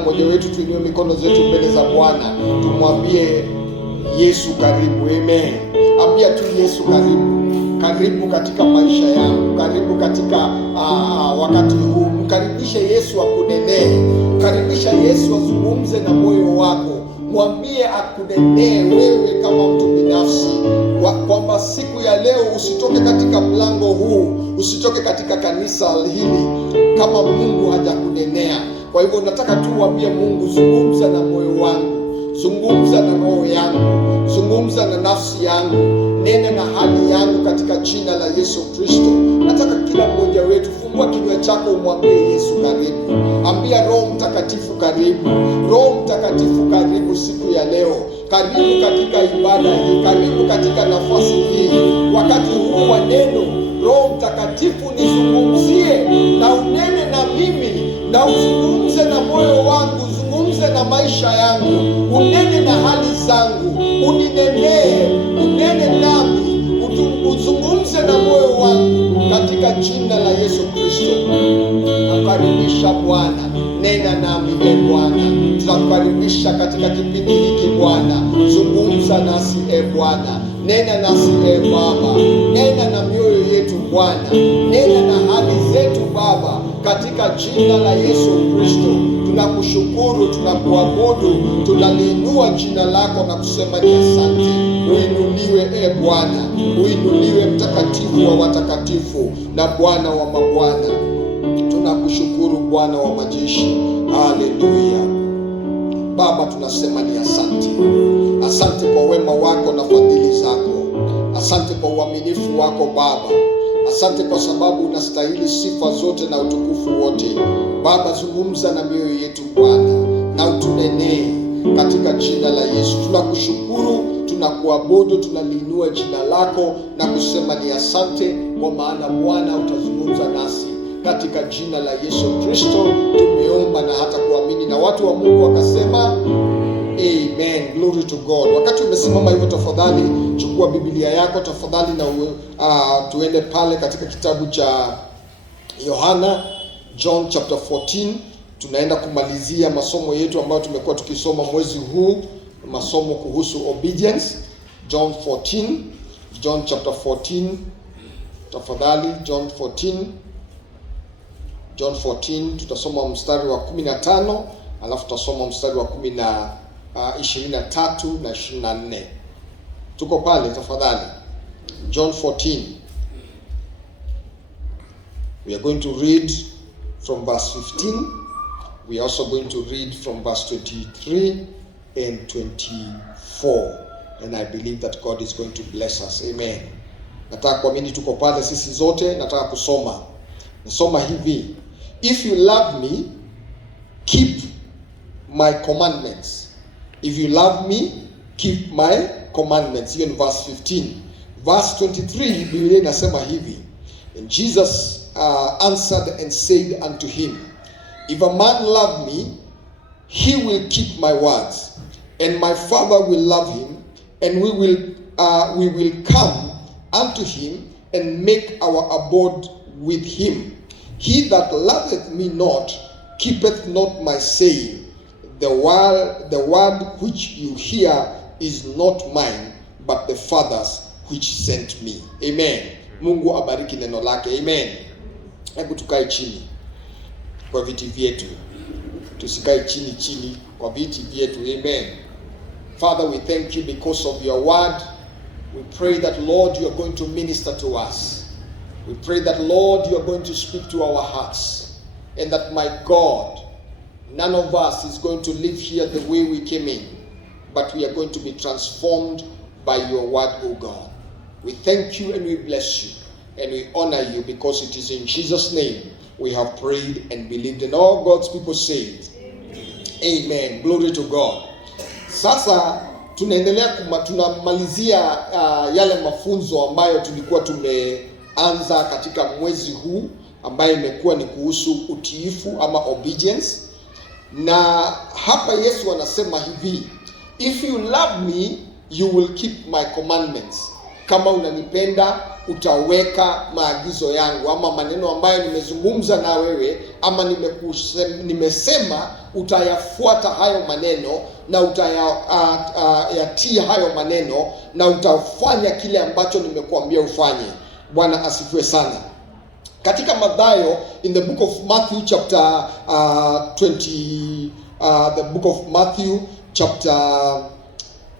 Mmoja wetu tuinue mikono zetu mbele za Bwana, tumwambie Yesu karibu. Amen. Ambia tu Yesu karibu. Karibu katika maisha yangu, karibu katika wakati huu. Mkaribishe Yesu akunenee. Karibisha Yesu azungumze na moyo wako. Mwambie akunenee wewe kama mtu binafsi, kwamba siku ya leo usitoke katika mlango huu, usitoke katika kanisa hili kama Mungu hajakunenea. Kwa hivyo nataka tu uambie Mungu, zungumza na moyo wangu, zungumza na roho yangu, zungumza na nafsi yangu, nena na hali yangu katika jina la Yesu Kristo. Nataka kila mmoja wetu, fungua kinywa chako umwambie Yesu karibu. Ambia Roho Mtakatifu karibu. Roho Mtakatifu karibu siku ya leo. Karibu katika ibada hii, karibu katika nafasi hii, wakati huu wa neno. Roho Mtakatifu nizungumzie na unene na mimi, na uzungumze na moyo wangu, zungumze na maisha yangu, unene na hali zangu, uninenee, unene nami, uzungumze na moyo wangu katika jina la Yesu Kristo. Nakaribisha Bwana, nena nami e Bwana. Tunakukaribisha katika kipindi hiki Bwana, zungumza nasi e Bwana, nena nasi e Baba, nena na mioyo yetu Bwana, nena na hali zetu Baba, katika jina la Yesu Kristo. Tunakushukuru, tunakuabudu, tunaliinua jina lako na kusema ni asante. Uinuliwe e Bwana, uinuliwe mtakatifu wa watakatifu na Bwana wa mabwana. Tunakushukuru Bwana wa majeshi. Haleluya. Baba, tunasema ni asante. Asante kwa wema wako na fadhili zako. Asante kwa uaminifu wako Baba. Asante kwa sababu unastahili sifa zote na utukufu wote. Baba, zungumza na mioyo yetu Bwana, na utunenee katika jina la Yesu. Tunakushukuru, tunakuabudu, tunaliinua jina lako na kusema ni asante, kwa maana Bwana utazungumza nasi katika jina la Yesu Kristo. Tumeomba na hata kuamini, na watu wa Mungu wakasema amen. Glory to God. Wakati umesimama hivyo, tafadhali chukua Biblia yako tafadhali, na tuende pale katika kitabu cha Yohana, John chapter 14. Tunaenda kumalizia masomo yetu ambayo tumekuwa tukisoma mwezi huu, masomo kuhusu obedience. John 14, John chapter 14 tafadhali. John 14 tutasoma mstari wa 15, alafu tutasoma mstari wa 23 na 24. Tuko pale tafadhali. John 14. We are going to read from verse 15. We are also going to read from verse 23 and 24. And I believe that God is going to bless us. Amen. Nataka kuamini tuko pale sisi zote. Nataka kusoma. Nasoma hivi. If you love me, keep my commandments. If you love me, keep my commandments. Hiyo ni verse 15. Verse 23, Biblia inasema hivi. And Jesus answered and said unto him, if a man love me, he will keep my words, and my Father will love him, and we will come unto him and make our abode with him. He that loveth me not keepeth not my saying. The word which you hear is not mine, but the Father's which sent me. Amen. Mungu abariki neno lake. Amen. Hebu tukae chini kwa viti vyetu. Tusikae chini kwa viti vyetu. Amen. Father, we thank you because of your word. We pray that, Lord, you are going to minister to us. We pray that, Lord, you are going to speak to our hearts, and that, my God, none of us is going to live here the way we came in, but we are going to be transformed by your word, O God. We thank you and we bless you and we honor you, because it is in Jesus' name we have prayed and believed, and all God's people say it. Amen. Glory to God. Sasa tunamalizia yale mafunzo ambayo tulikuwa tumeanza katika mwezi huu, ambayo imekuwa ni kuhusu utiifu ama obedience. Na hapa Yesu anasema hivi, if you love me, you will keep my commandments. kama unanipenda utaweka maagizo yangu, ama maneno ambayo nimezungumza na wewe ama nimesema utayafuata hayo maneno na utayatii hayo maneno na utafanya kile ambacho nimekuambia ufanye. Bwana asifiwe sana. Katika Mathayo, in the book of Matthew chapter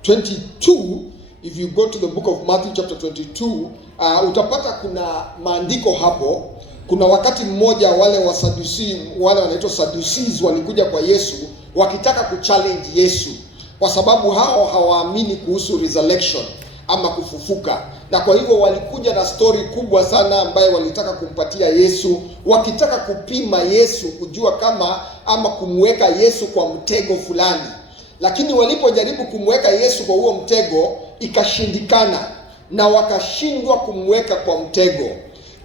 22, if you go to the book of Matthew chapter 22, utapata kuna maandiko hapo. Kuna wakati mmoja wale wanaitwa Sadducees walikuja kwa Yesu wakitaka kuchallenge Yesu, kwa sababu hao hawaamini kuhusu resurrection ama kufufuka. Na kwa hivyo walikuja na story kubwa sana ambayo walitaka kumpatia Yesu, wakitaka kupima Yesu, kujua kama ama kumweka Yesu kwa mtego fulani. Lakini walipojaribu kumweka Yesu kwa huo mtego ikashindikana, na wakashindwa kumweka kwa mtego.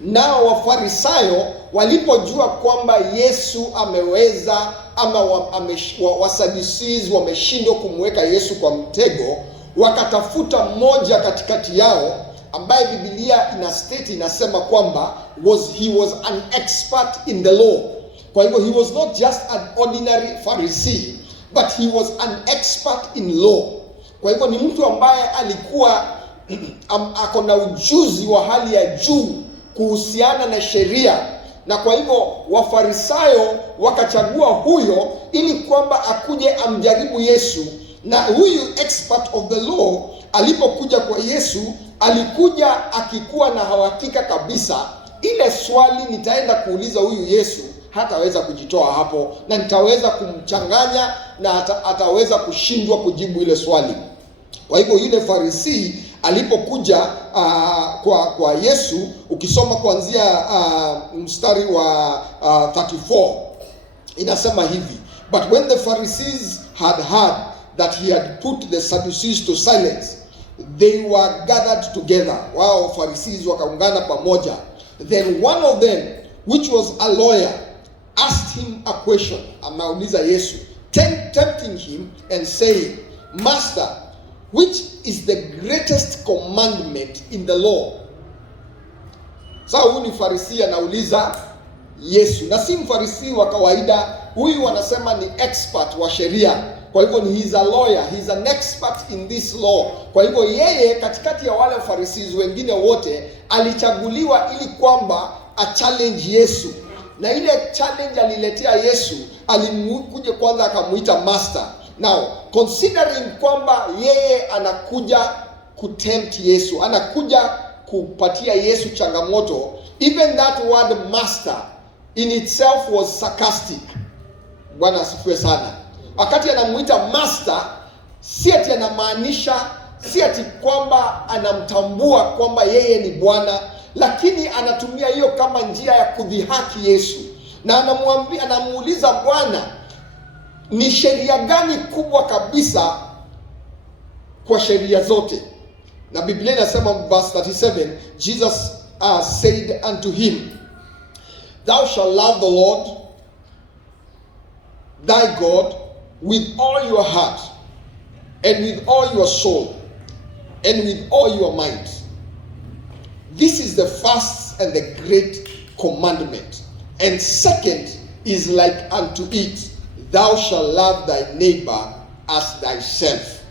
Nao Wafarisayo walipojua kwamba Yesu ameweza ama Wasadducees wameshindwa kumweka Yesu kwa mtego, wakatafuta mmoja katikati yao ambaye Biblia inasema kwamba he was an expert in the law. Kwa hivyo he was not just an ordinary Pharisee, but he was an expert in law. Kwa hivyo ni mtu ambaye alikuwa ako na ujuzi wa hali ya juu kuhusiana na sheria. Na kwa hivyo Wafarisayo wakachagua huyo ili kwamba akuje amjaribu Yesu. Na huyu expert of the law alipokuja kwa Yesu, alikuja akikuwa na hakika kabisa ile swali nitaenda kuuliza huyu Yesu hataweza kujitoa hapo, na nitaweza kumchanganya na ataweza kushindwa kujibu ile swali. Kwa hivyo yule Farisi alipokuja kwa Yesu, ukisoma kuanzia mstari wa 34 inasema hivi: But when the Pharisees had heard that he had put the Sadducees to silence, they were gathered together. Wao Pharisees wakaungana pamoja. Then one of them, which was a lawyer, asked him a question. Amauliza Yesu, tempting him and saying, Master, which is the greatest commandment in the law? Sasa huyu ni Farisi anauliza Yesu, na si mfarisi wa kawaida. Huyu wanasema ni expert wa sheria. Kwa hivyo he's a lawyer, he's an expert in this law. Kwa hivyo yeye katikati ya wale Pharisees wengine wote alichaguliwa ili kwamba a challenge Yesu. Na ile challenge aliletea Yesu, alimkuja kwanza akamuita master. Now, considering kwamba yeye anakuja kutempt Yesu, anakuja kupatia Yesu changamoto, even that word master in itself was sarcastic. Bwana asifiwe sana. Wakati anamuita master, si ati anamaanisha, si ati kwamba anamtambua kwamba yeye ni Bwana, lakini anatumia hiyo kama njia ya kudhihaki Yesu. Na anamuuliza Bwana, ni sheria gani kubwa kabisa kwa sheria zote? Na Biblia inasema verse 37, Jesus said unto him, Thou shalt love the Lord thy God with all your heart, and with all your soul, and with all your might. This is the first and the great commandment. And second is like unto it, Thou shalt love thy neighbor as thyself.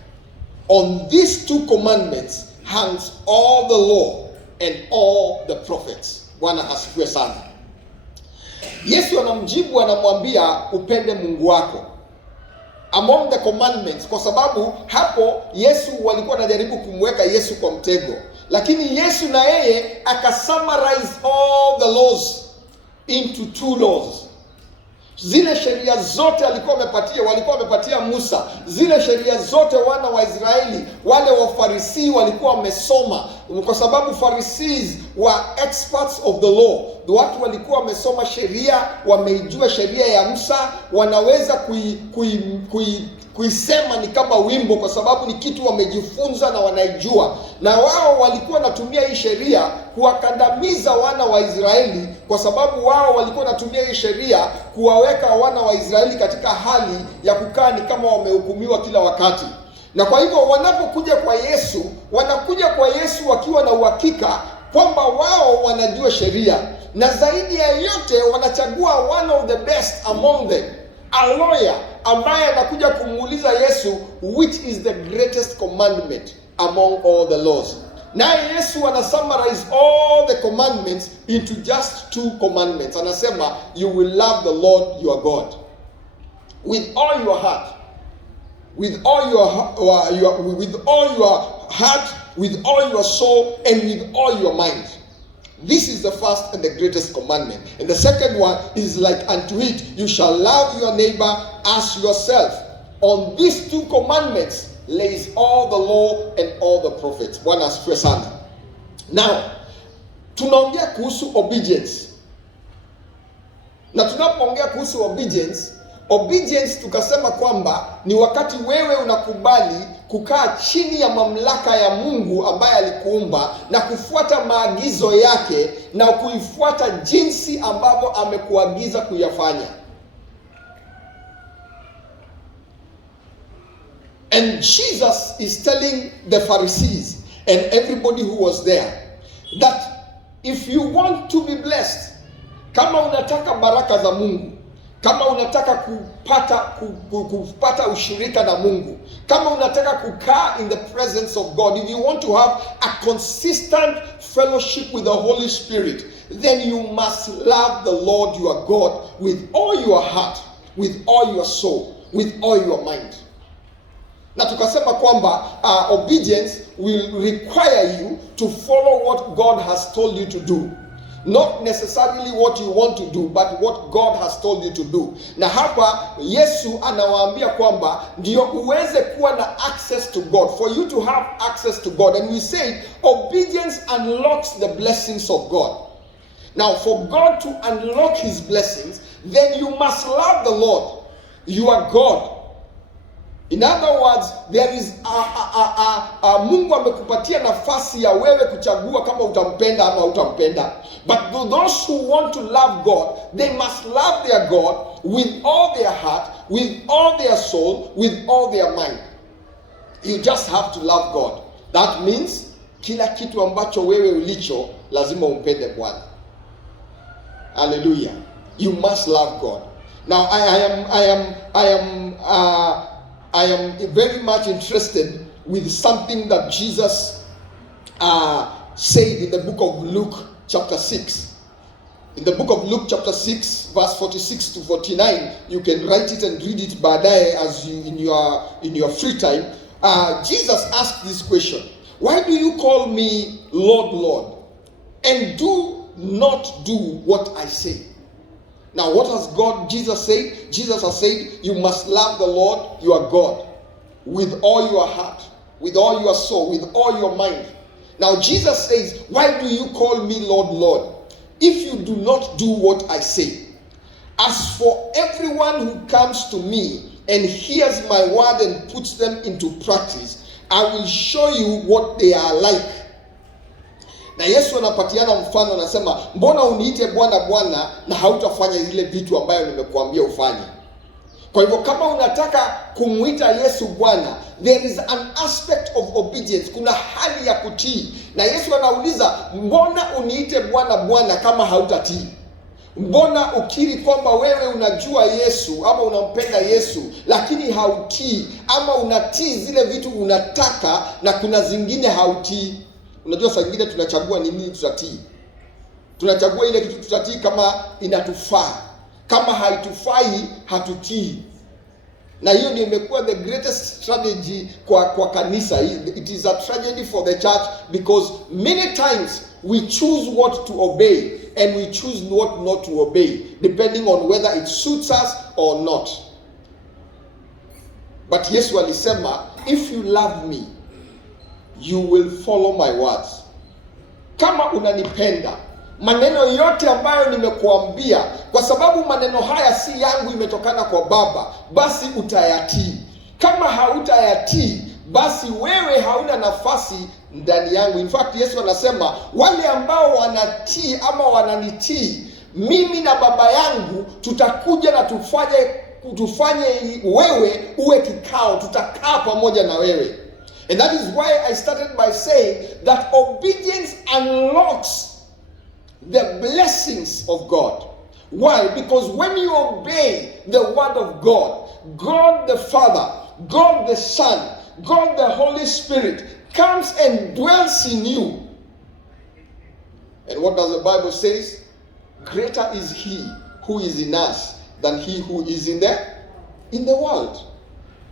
On these two commandments hangs all the law and all the prophets. Bwana asifiwe sana. Yesu anamjibu, anamwambia upende Mungu wako among the commandments, kwa sababu hapo Yesu walikuwa wanajaribu kumweka Yesu kwa mtego, lakini Yesu na yeye akasummarize all the laws into two laws. Zile sheria zote walikuwa wamepatia Musa, zile sheria zote wana wa Israeli, wale wa Farisi walikuwa wamesoma, kwa sababu Pharisees were experts of the law. Watu walikuwa wamesoma sheria, wameijua sheria ya Musa, wanaweza kuisema ni kama wimbo, kwa sababu ni kitu wamejifunza na wanaijua. Na wao walikuwa wanatumia hii sheria kuwakandamiza wana wa Israeli, kwa sababu wao walikuwa wanatumia hii sheria kuwaweka wana wa Israeli katika hali ya kukaa ni kama wamehukumiwa kila wakati. Na kwa hivyo wanapokuja kwa Yesu, wanakuja kwa Yesu wakiwa na uhakika kwamba wao wanajua sheria, na zaidi ya yote wanachagua one of the best among them, a lawyer, ambaye anakuja kumuuliza Yesu, which is the greatest commandment among all the laws. Naye Yesu ana summarize all the commandments into just 2 commandments. Anasema, you will love the Lord your God with all your heart, with all your heart, with all your soul, and with all your mind. This is the first and the greatest commandment. And the second one is like unto it, you shall love your neighbor as yourself. On these 2 commandments lays all the law and all the prophets. Bwana asifiwe sana. Now, tunaongea kuhusu obedience. Na tunapoongea kuhusu obedience tukasema kwamba ni wakati wewe unakubali kukaa chini ya mamlaka ya Mungu ambaye alikuumba na kufuata maagizo yake na kuifuata jinsi ambavyo amekuagiza kuyafanya. And Jesus is telling the Pharisees and everybody who was there that if you want to be blessed, kama unataka baraka za Mungu, kama unataka kupata ushirika na Mungu, kama unataka kukaa in the presence of God, if you want to have a consistent fellowship with the Holy Spirit, then you must love the Lord your God with all your heart, with all your soul, with all your mind. Na tukasema kwamba obedience will require you to follow what God has told you to do. Not necessarily what you want to do, but what God has told you to do. Na hapa Yesu anawaambia kwamba ndio uweze kuwa na access to God, for you to have access to God. And we say obedience unlocks the blessings of God. Now, for God to unlock his blessings, then you must love the Lord, your God. In other words, there is Mungu amekupatia nafasi ya wewe kuchagua kama utampenda ama utampenda. But those who want to love God, they must love their God with all their heart, with all their soul, with all their mind. You just have to love God. That means kila kitu ambacho wewe ulicho lazima umpende Bwana. Hallelujah. You must love God. Now I am very much interested with something that Jesus said in the book of Luke chapter 6. In the book of Luke chapter 6 verse 46 to 49, you can write it and read it baadaye as you in your free time. Jesus asked this question, why do you call me Lord, Lord, and do not do what I say? Now, what has Jesus said? Jesus has said, you must love the Lord your God with all your heart, with all your soul, with all your mind. Now, Jesus says, why do you call me Lord, Lord, if you do not do what I say? As for everyone who comes to me and hears my word and puts them into practice, I will show you what they are like. Na Yesu anapatiana mfano, anasema, mbona uniite Bwana Bwana na hautafanya zile vitu ambayo nimekuambia ufanye? Kwa hivyo kama unataka kumuita Yesu Bwana, there is an aspect of obedience, kuna hali ya kutii. Na Yesu anauliza, mbona uniite Bwana Bwana kama hautatii? Mbona ukiri kwamba wewe unajua Yesu ama unampenda Yesu lakini hautii, ama unatii zile vitu unataka na kuna zingine hautii? Unajua saa nyingine tunachagua ni nini tutatii. Tunachagua ile kitu tutatii kama inatufaa. Kama haitufai hatutii. Na hiyo ndio imekuwa the greatest strategy kwa kanisa. It is a tragedy for the church because many times we choose what to obey and we choose what not to obey depending on whether it suits us or not. But Yesu alisema, if you love me, you will follow my words. Kama unanipenda, maneno yote ambayo nimekuambia, kwa sababu maneno haya si yangu, imetokana kwa Baba, basi utayatii. Kama hautayatii, basi wewe hauna nafasi ndani yangu. In fact, Yesu anasema, wale ambao wanatii ama wananitii, mimi na Baba yangu tutakuja na tufanye tufanye wewe uwe kikao, tutakaa pamoja na wewe. And that is why I started by saying that obedience unlocks the blessings of God. Why? Because when you obey the word of God, God the Father, God the Son, God the Holy Spirit comes and dwells in you. And what does the Bible say? Greater is he who is in us than he who is in the world.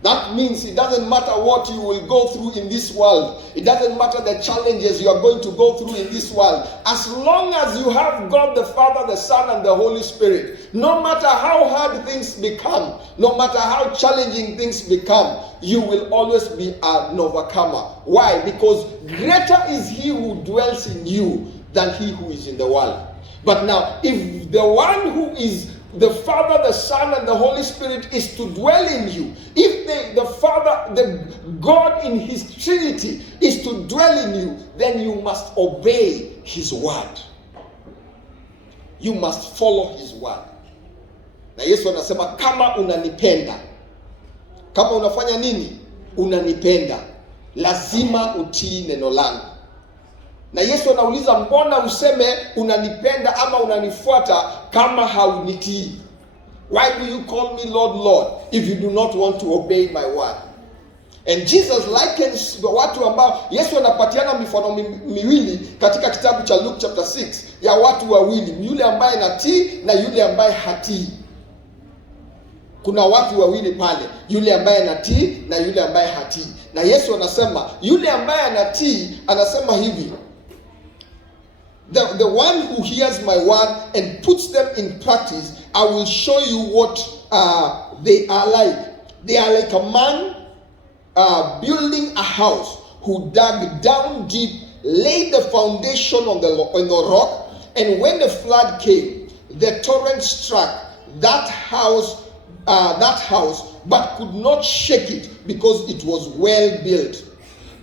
That means it doesn't matter what you will go through in this world. It doesn't matter the challenges you are going to go through in this world. As long as you have God the Father, the Son, and the Holy Spirit, no matter how hard things become, no matter how challenging things become, you will always be an overcomer. Why? Because greater is he who dwells in you than he who is in the world. But now, if the one who is the Father, the Son, and the Holy Spirit is to dwell in you, if the Father, the God in his Trinity is to dwell in you, then you must obey his word. You must follow his word. Na Yesu anasema kama unanipenda, kama unafanya nini? Unanipenda, lazima utii neno langu. Na Yesu anauliza, mbona useme unanipenda ama unanifuata kama haunitii? Why do you call me Lord, Lord, if you do not want to obey my word? And Jesus likens watu ambao, Yesu anapatiana mifano miwili katika kitabu cha Luke chapter 6 ya watu wawili, yule ambaye anatii na yule ambaye hatii. Kuna watu wawili pale, yule ambaye anatii na yule ambaye hatii. Na Yesu anasema yule ambaye anatii, anasema hivi, The one who hears my word and puts them in practice, I will show you what they are like. They are like a man building a house who dug down deep, laid the foundation on the rock, and when the flood came, the torrent struck that house, but could not shake it because it was well built.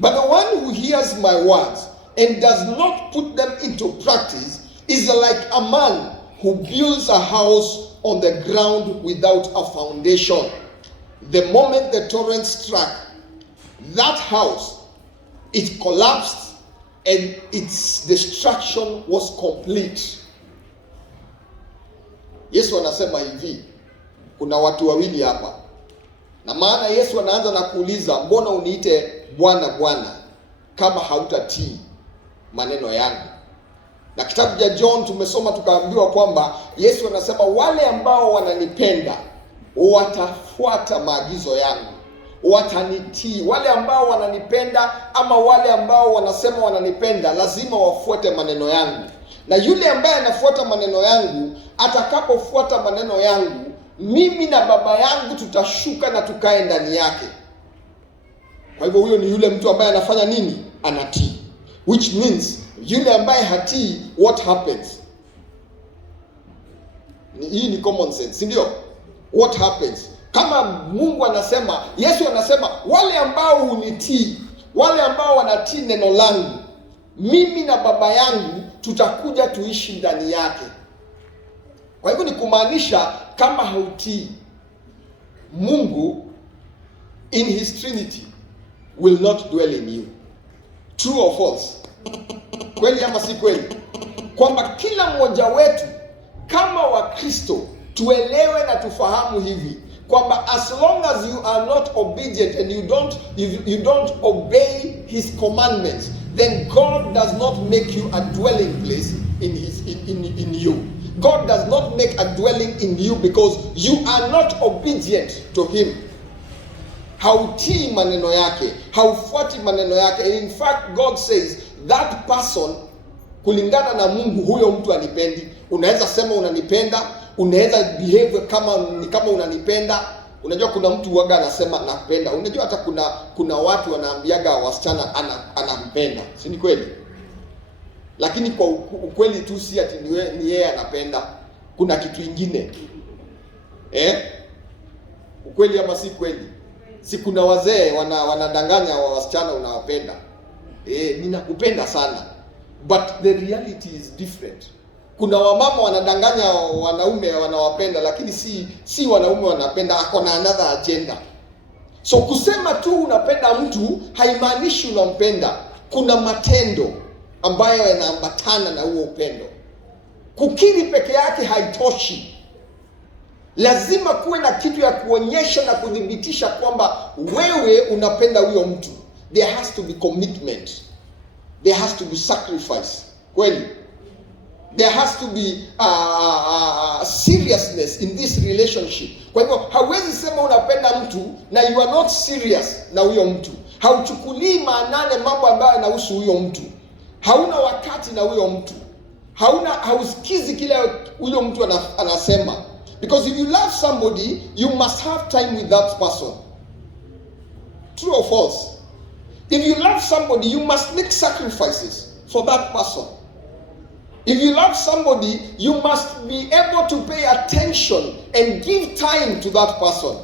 But the one who hears my words and does not put them into practice is like a man who builds a house on the ground without a foundation. The moment the torrent struck that house, it collapsed and its destruction was complete. Yesu anasema hivi, kuna watu wawili hapa. Na maana Yesu anaanza na kuuliza, mbona uniite Bwana Bwana kama hautatii maneno yangu? Na kitabu cha John tumesoma tukaambiwa kwamba Yesu anasema wale ambao wananipenda watafuata maagizo yangu, watanitii. Wale ambao wananipenda ama wale ambao wanasema wananipenda lazima wafuate maneno yangu. Na yule ambaye anafuata maneno yangu, atakapofuata maneno yangu, mimi na Baba yangu tutashuka na tukae ndani yake. Kwa hivyo huyo ni yule mtu ambaye anafanya nini? Anatii. Which means yule ambaye hatii, what happens? Hii ni common sense, ndio? What happens? Kama Mungu anasema, Yesu anasema wale ambao unitii, wale ambao wanatii neno langu, mimi na Baba yangu tutakuja tuishi ndani yake. Kwa hivyo ni kumaanisha kama hautii, Mungu in his Trinity will not dwell in you. True or false? Kweli ama si kweli? Kwamba kila mmoja wetu kama Wakristo tuelewe na tufahamu hivi kwamba as long as you are not obedient and you don't obey his commandments, then God does not make you a dwelling place in you. God does not make a dwelling in you because you are not obedient to him. Hautii maneno yake, haufuati maneno yake. And in fact, God says that person, kulingana na Mungu, huyo mtu anipendi. Unaweza sema unanipenda, unaweza behave kama unanipenda. Unajua kuna mtu huaga anasema nakupenda. Unajua hata kuna watu wanaambiaga wasichana anampenda. Si ni kweli? Lakini kwa ukweli tu si ati ni yeye anapenda. Kuna kitu kingine. Ukweli ama si kweli? Si kuna wazee wanadanganya wasichana unawapenda. Ninakupenda sana. But the reality is different. Kuna wamama wanadanganya wanaume wanawapenda, lakini si wanaume wanapenda, ako na another agenda. So kusema tu unapenda mtu haimaanishi unampenda. Kuna matendo ambayo yanaambatana na huo upendo. Kukiri peke yake haitoshi. Lazima kuwe na kitu ya kuonyesha na kudhibitisha kwamba wewe unapenda huyo mtu. There has to be commitment. There has to be sacrifice. Kweli? There has to be seriousness in this relationship. Kwa hivyo hauwezi sema unapenda mtu na you are not serious na huyo mtu. Hauchukulii maanane mambo ambayo yanahusu huyo mtu. Hauna wakati na huyo mtu. Hausikizi kile huyo mtu anasema. Because if you love somebody, you must have time with that person. True or false? If you love somebody, you must make sacrifices for that person. If you love somebody, you must be able to pay attention and give time to that person.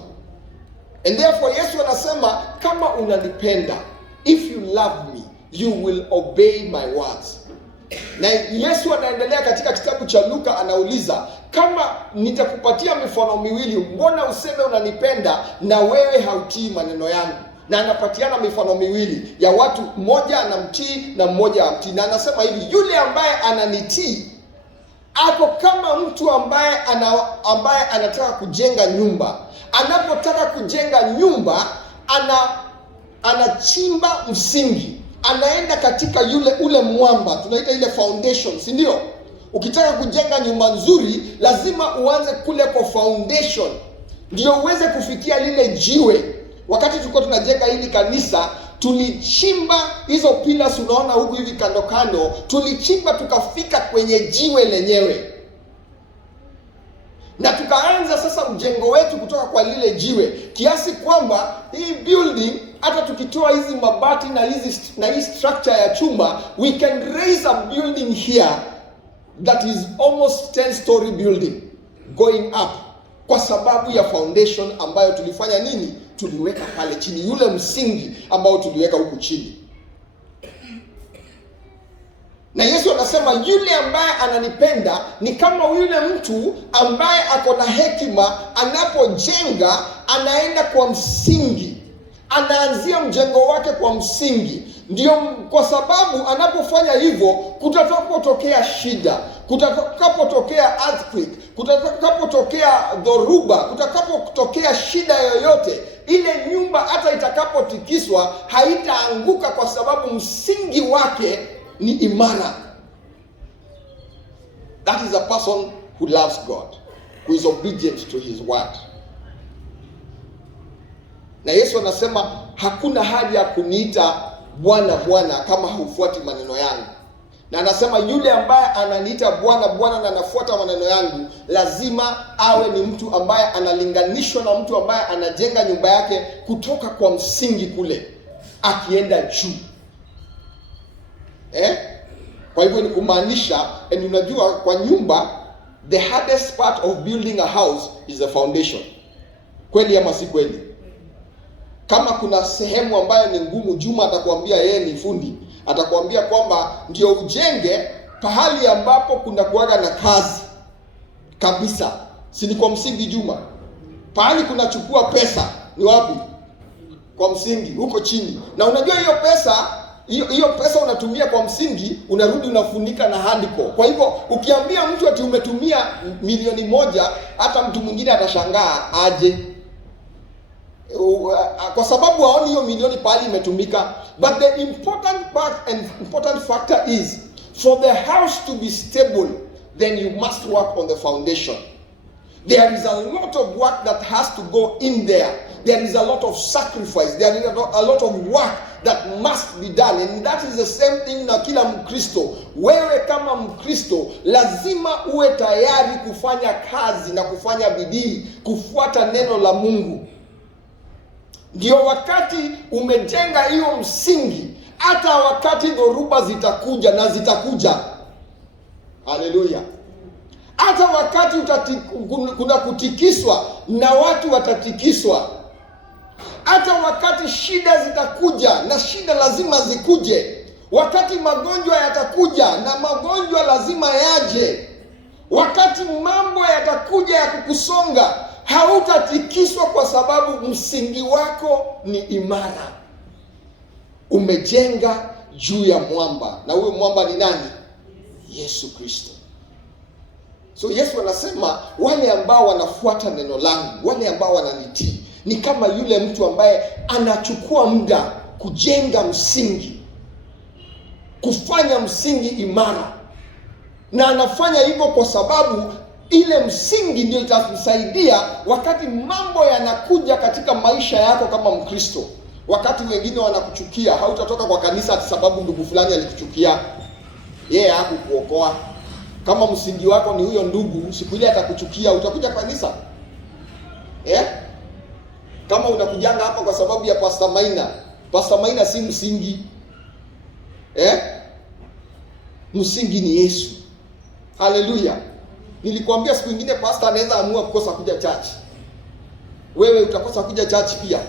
And therefore, Yesu anasema, kama unanipenda, if you love me, you will obey my words. Na Yesu anaendelea katika kitabu cha Luka, anauliza, kama nitakupatia mifano miwili, mbona useme unanipenda na wewe hautii maneno yangu? Na anapatiana mifano miwili ya watu, mmoja anamtii na mmoja hamtii. Na anasema hivi, yule ambaye ananitii ako kama mtu ambaye anataka kujenga nyumba. Anapotaka kujenga nyumba, anachimba msingi. Anaenda katika ule mwamba, tunaita ile foundation, si ndio? Ukitaka kujenga nyumba nzuri, lazima uanze kule kwa foundation, ndio uweze kufikia lile jiwe. Wakati tulikuwa tunajenga hili kanisa, tulichimba hizo pillars, unaona huku hivi kando kando, tulichimba tukafika kwenye jiwe lenyewe. Na tukaanza sasa mjengo wetu kutoka kwa lile jiwe, kiasi kwamba hii building, hata tukitoa hizi mabati na hii structure ya chuma, we can raise a building here that is almost 10-story building going up, kwa sababu ya foundation ambayo tulifanya nini? Tuliweka pale chini, yule msingi ambao tuliweka huku chini. Na Yesu anasema yule ambaye ananipenda ni kama yule mtu ambaye ako na hekima, anapojenga anaenda kwa msingi. Anaanzia mjengo wake kwa msingi. Ndio kwa sababu anapofanya hivyo, kutakapotokea shida, kutakapotokea earthquake, kutakapotokea dhoruba, kutakapotokea shida yoyote, ile nyumba hata itakapotikiswa haitaanguka, kwa sababu msingi wake ni imara. That is a person who loves God, who is obedient to his word. Na Yesu anasema hakuna haja ya kuniita Bwana Bwana kama haufuati maneno yangu. Na anasema yule ambaye ananiita Bwana Bwana na anafuata maneno yangu, lazima awe ni mtu ambaye analinganishwa na mtu ambaye anajenga nyumba yake kutoka kwa msingi kule akienda juu. Kwa hivyo ni kumaanisha, and unajua kwa nyumba, the hardest part of building a house is the foundation. Kweli ama si kweli? Kama kuna sehemu ambayo ni ngumu, Juma atakwambia, yeye ni fundi, atakwambia kwamba ndio ujenge pahali ambapo kuna kuaga na kazi kabisa, si ni kwa msingi, Juma? Pahali kunachukua pesa ni wapi? Kwa msingi, huko chini. Na unajua hiyo pesa unatumia kwa msingi, unarudi unafunika na hardcore. Kwa hivyo ukiambia mtu ati umetumia milioni moja, hata mtu mwingine atashangaa aje, kwa sababu haoni hiyo milioni pahali imetumika. But the important factor is, for the house to be stable, then you must work on the foundation. There is a lot of work that has to go in there. There is a lot of sacrifice. There is a lot of work that must be done. And that is the same thing na kila Mkristo. Wewe kama Mkristo lazima uwe tayari kufanya kazi na kufanya bidii kufuata neno la Mungu. Ndio wakati umejenga hiyo msingi, hata wakati dhoruba zitakuja, na zitakuja. Haleluya. Hata wakati kuna kutikiswa, na watu watatikiswa. Hata wakati shida zitakuja, na shida lazima zikuje. Wakati magonjwa yatakuja, na magonjwa lazima yaje. Wakati mambo yatakuja ya kukusonga, hautatikiswa kwa sababu msingi wako ni imara. Umejenga juu ya mwamba, na huyo mwamba ni nani? Yesu Kristo. So Yesu anasema wale ambao wanafuata neno langu, wale ambao wananitii, ni kama yule mtu ambaye anachukua muda kujenga msingi, kufanya msingi imara. Na anafanya hivyo kwa sababu ile msingi ndio itakusaidia wakati mambo yanakuja katika maisha yako kama Mkristo. Wakati wengine wanakuchukia, hautatoka kwa kanisa ati sababu ndugu fulani alikuchukia. Yeye hakukuokoa. Kama msingi wako ni huyo ndugu, siku ile atakuchukia, utakuja kanisa? Kama unakujanga hapa kwa sababu ya Pastor Maina, Pastor Maina si msingi. Msingi ni Yesu. Haleluya. Nilikwambia siku nyingine pastor anaweza amua kukosa kuja church. Wewe utakosa kuja church pia.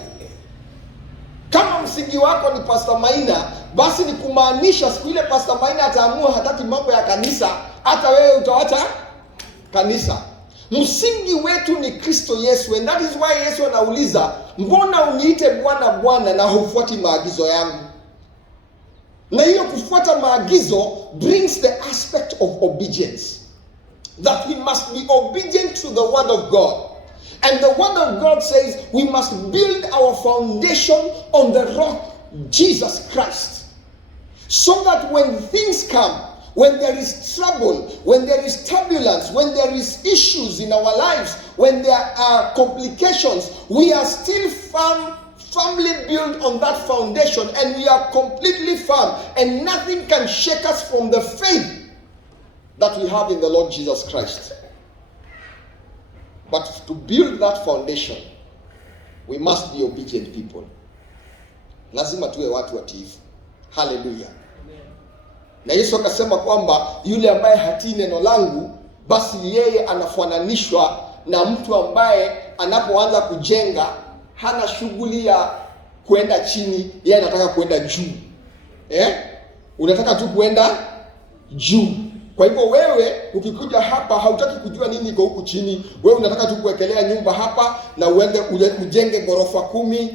Kama msingi wako ni Pastor Maina, basi ni kumaanisha siku ile Pastor Maina ataamua hataki mambo ya kanisa, hata wewe utawacha kanisa. Msingi wetu ni Kristo Yesu, and that is why Yesu anauliza, mbona uniite Bwana Bwana na hufuati maagizo yangu? Na hiyo kufuata maagizo brings the aspect of obedience, that we must be obedient to the word of God. And the word of God says we must build our foundation on the rock, Jesus Christ. So that when things come, when there is trouble, when there is turbulence, when there is issues in our lives, when there are complications, we are still firmly built on that foundation, and we are completely firm, and nothing can shake us from the faith that we have in the Lord Jesus Christ. But to build that foundation, we must be obedient people. Lazima tuwe watu watiifu. Hallelujah. Na Yesu akasema kwamba yule ambaye hatii neno langu, basi yeye anafananishwa na mtu ambaye anapoanza kujenga hana shughuli ya kwenda chini, yeye anataka kwenda juu. Unataka tu kwenda juu. Kwa hivyo wewe ukikuja hapa hautaki kujua nini iko huku chini. Wewe unataka tu kuwekelea nyumba hapa na uende ujenge ghorofa 10,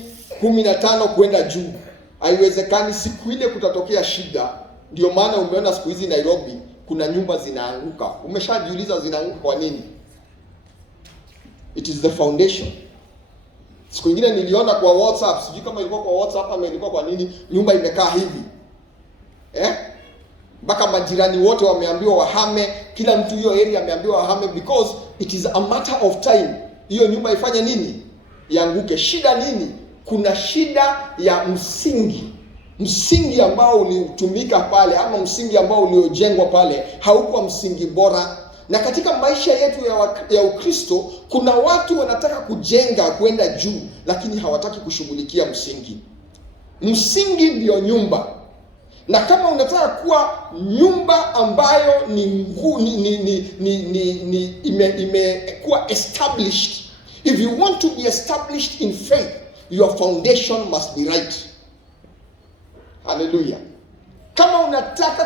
15 kwenda juu. Haiwezekani. Siku ile kutatokea shida. Ndio maana umeona siku hizi Nairobi kuna nyumba zinaanguka. Umeshajiuliza zinaanguka kwa nini? It is the foundation. Siku nyingine niliona kwa WhatsApp, sijui kama ilikuwa kwa WhatsApp ama ilikuwa kwa nini, nyumba imekaa hivi. Mpaka majirani wote wameambiwa wahame, kila mtu hiyo area ameambiwa wahame, because it is a matter of time. Hiyo nyumba ifanye nini? Ianguke. Shida nini? Kuna shida ya msingi. Msingi ambao ulitumika pale, ama msingi ambao uliojengwa pale haukuwa msingi bora. Na katika maisha yetu ya Ukristo, kuna watu wanataka kujenga kwenda juu, lakini hawataki kushughulikia msingi. Msingi ndio nyumba. Na kama unataka kuwa nyumba ambayo imekuwa established, if you want to be established in faith, your foundation must be right. Hallelujah. Kama unataka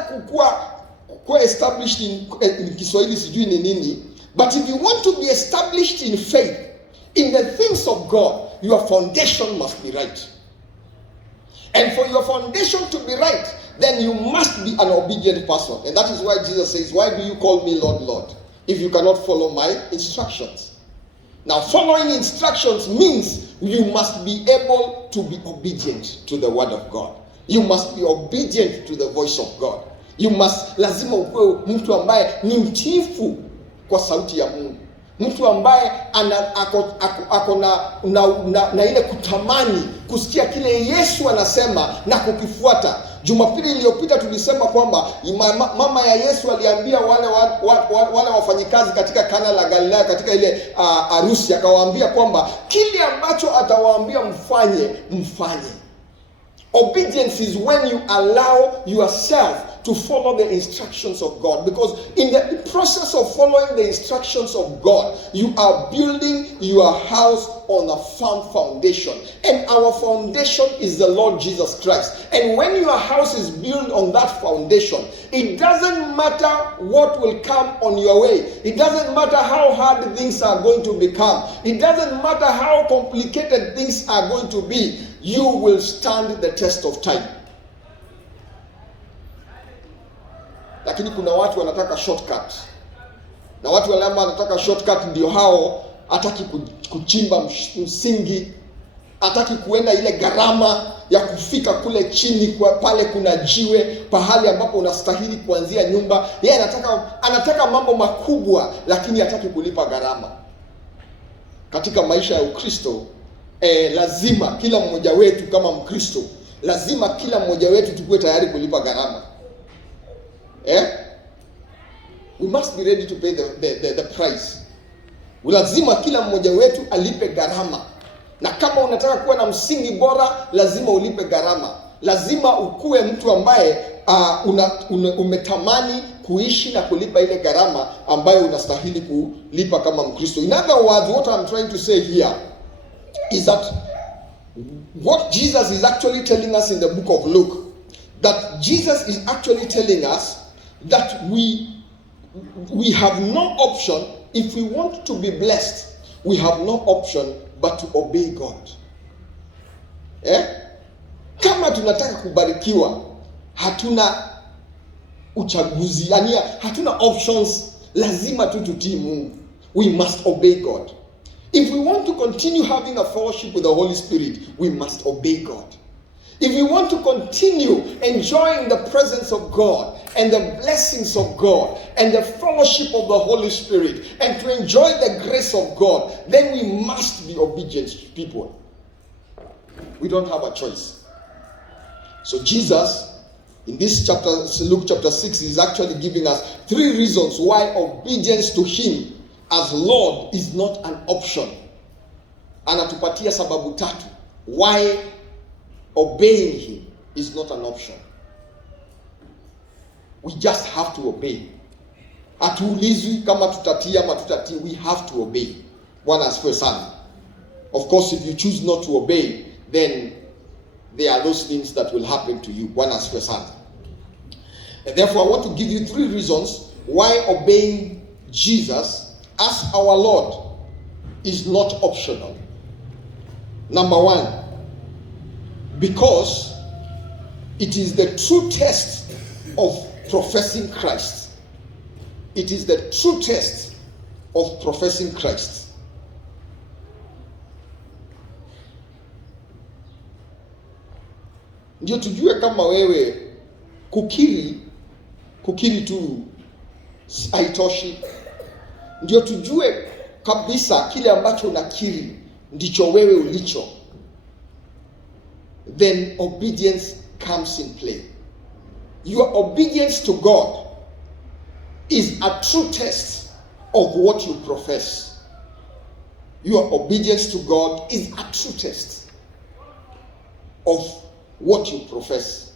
kuwa established in Kiswahili sijui ni nini, but if you want to be established in faith, in the things of God, your foundation must be right. And for your foundation to be right, then you must be an obedient person. And that is why Jesus says, why do you call me Lord, Lord, if you cannot follow my instructions? Now, following instructions means you must be able to be obedient to the word of God. You must be obedient to the voice of God. Lazima ukuwe mtu ambaye ni mtiifu kwa sauti ya Mungu. Mtu ambaye ako na ile kutamani kusikia kile Yesu anasema na kukifuata. Jumapili iliyopita tulisema kwamba mama ya Yesu aliambia wale wafanyikazi katika Kana la Galilaya katika ile harusi, akawaambia kwamba kile ambacho atawaambia mfanye. Obedience is when you allow yourself to follow the instructions of God. Because in the process of following the instructions of God, you are building your house on a firm foundation. And our foundation is the Lord Jesus Christ. And when your house is built on that foundation, it doesn't matter what will come on your way. It doesn't matter how hard things are going to become. It doesn't matter how complicated things are going to be. You will stand the test of time. Lakini kuna watu wanataka shortcut. Na watu wale ambao wanataka shortcut ndio hao hataki kuchimba msingi, hataki kuenda ile gharama ya kufika kule chini kwa pale kuna jiwe pahali ambapo unastahili kuanzia nyumba. Yeye anataka mambo makubwa lakini hataki kulipa gharama. Katika maisha ya Ukristo lazima kila mmoja wetu kama Mkristo, lazima kila mmoja wetu tukue tayari kulipa gharama. We must be ready to pay the price. Lazima kila mmoja wetu alipe gharama. Na kama unataka kuwa na msingi bora, lazima ulipe gharama. Lazima ukue mtu ambaye umetamani kuishi na kulipa ile gharama ambayo unastahili kulipa kama Mkristo. In other words, what I'm trying to say here is that what Jesus is actually telling us in the book of Luke, that Jesus is actually telling us that we have no option. If we want to be blessed, we have no option but to obey God. Kama tunataka kubarikiwa, hatuna uchaguzi, yani hatuna options, lazima tu tutii Mungu. We must obey God. If we want to continue having a fellowship with the Holy Spirit, we must obey God. If we want to continue enjoying the presence of God and the blessings of God and the fellowship of the Holy Spirit and to enjoy the grace of God, then we must be obedient people. We don't have a choice. So Jesus, in this chapter, Luke chapter 6, is actually giving us 3 reasons why obedience to Him as Lord is not an option. Anatupatia sababu 3 why obeying Him is not an option. We just have to obey. Hatuulizwi kama tutatii ama tutatii. We have to obey. Bwana asifiwe sana. Of course, if you choose not to obey, then there are those things that will happen to you. Bwana asifiwe sana. And therefore, I want to give you 3 reasons why obeying Jesus as our Lord is not optional. Number 1, because it is the true test of professing Christ. It is the true test of professing Christ. Ndio tujue kama wewe kukiri tu haitoshi. Ndio tujue kabisa kile ambacho unakiri ndicho wewe ulicho. Then obedience comes in play. Your obedience to God is a true test of what you profess. Your obedience to God is a true test of what you profess.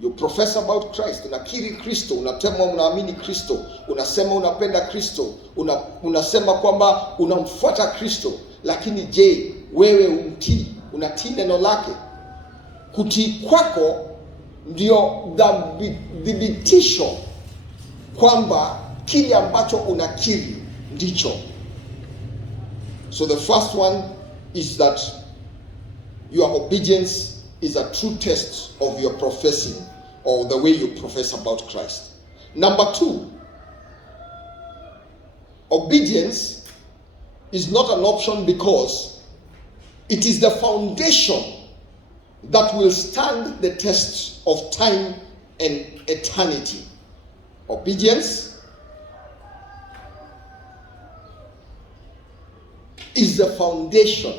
You profess about Christ. Unakiri Kristo, unasema unaamini Kristo, unasema unapenda Kristo, unasema kwamba unamfuata Kristo. Lakini je, wewe unatii neno lake? Kutii kwako ndio dhibitisho kwamba kile ambacho unakiri ndicho. So the first one is that your obedience is a true test of your professing or the way you profess about Christ. Number 2, obedience is not an option because it is the foundation that will stand the test of time and eternity. Obedience is the foundation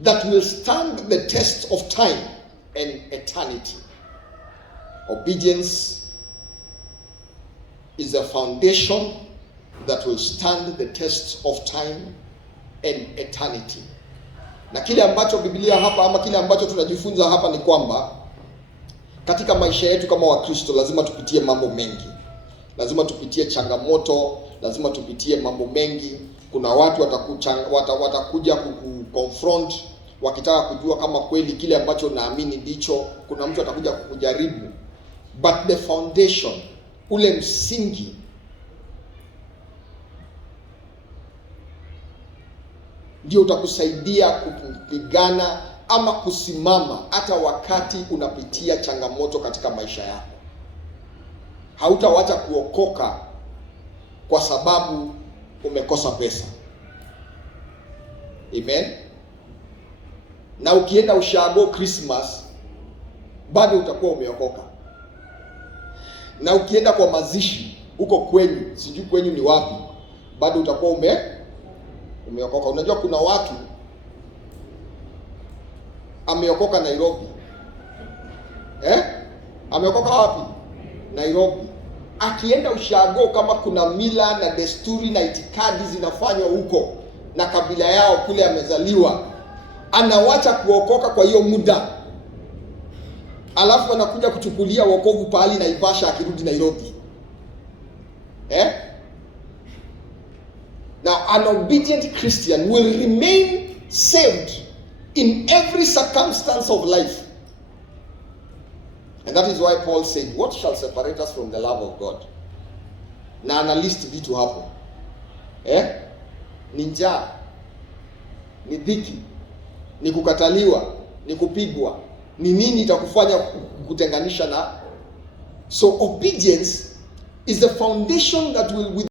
that will stand the test of time and eternity. Obedience is a foundation that will stand the test of time and eternity. Na kile ambacho Biblia hapa ama kile ambacho tunajifunza hapa ni kwamba Katika maisha yetu kama Wakristo lazima tupitie mambo mengi, lazima tupitie changamoto, lazima tupitie mambo mengi. Kuna watu watakuja kuconfront wakitaka kujua kama kweli kile ambacho naamini ndicho. Kuna mtu atakuja kukujaribu, but the foundation, ule msingi ndio utakusaidia kupigana ama kusimama hata wakati unapitia changamoto katika maisha yako. Hautawacha kuokoka kwa sababu umekosa pesa. Amen. Na ukienda ushago Christmas bado utakuwa umeokoka. Na ukienda kwa mazishi huko kwenyu, sijui kwenyu ni wapi, bado utakuwa umeokoka. Unajua kuna watu ameokoka Nairobi. Ameokoka wapi? Nairobi. Akienda ushago, kama kuna mila na desturi na itikadi zinafanywa huko na kabila yao kule amezaliwa, anawacha kuokoka kwa hiyo muda, alafu anakuja kuchukulia wokovu pahali Naivasha akirudi Nairobi. Now an obedient Christian will remain saved in every circumstance of life. And that is why Paul said, what shall separate us from the love of God? Na analist vitu hapo. Ni njaa, ni dhiki, ni kukataliwa, ni kupigwa. Ni nini itakufanya kutenganisha na? So obedience is the foundation that will